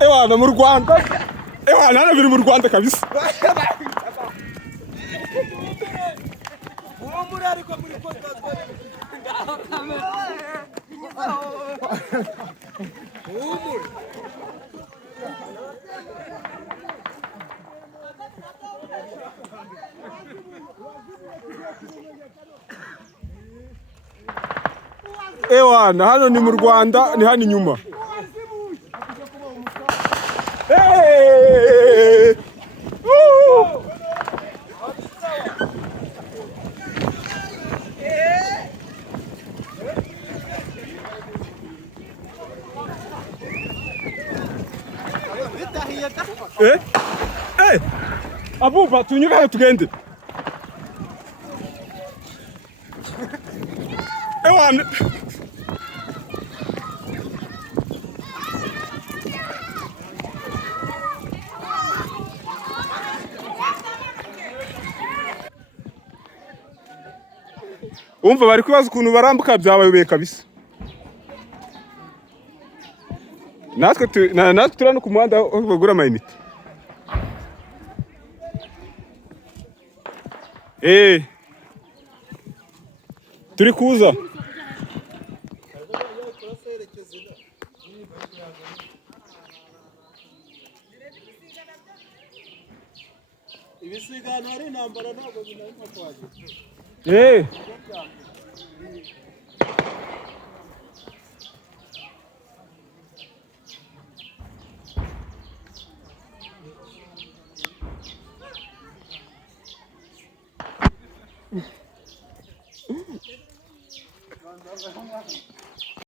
Ewana mu Rwanda. Ewana hano biri mu Rwanda kabisa. Ewana hano ni mu Rwanda, ni hano inyuma. Abuba tunyure hano tugende. Ewana umva bari kwibaza ukuntu barambuka byabayobeye kabisa. Natwe turano ku muhanda aho bagura amayinite. Turi kuza. Ibisigano ari intambara ntabwo binarimo kwaje.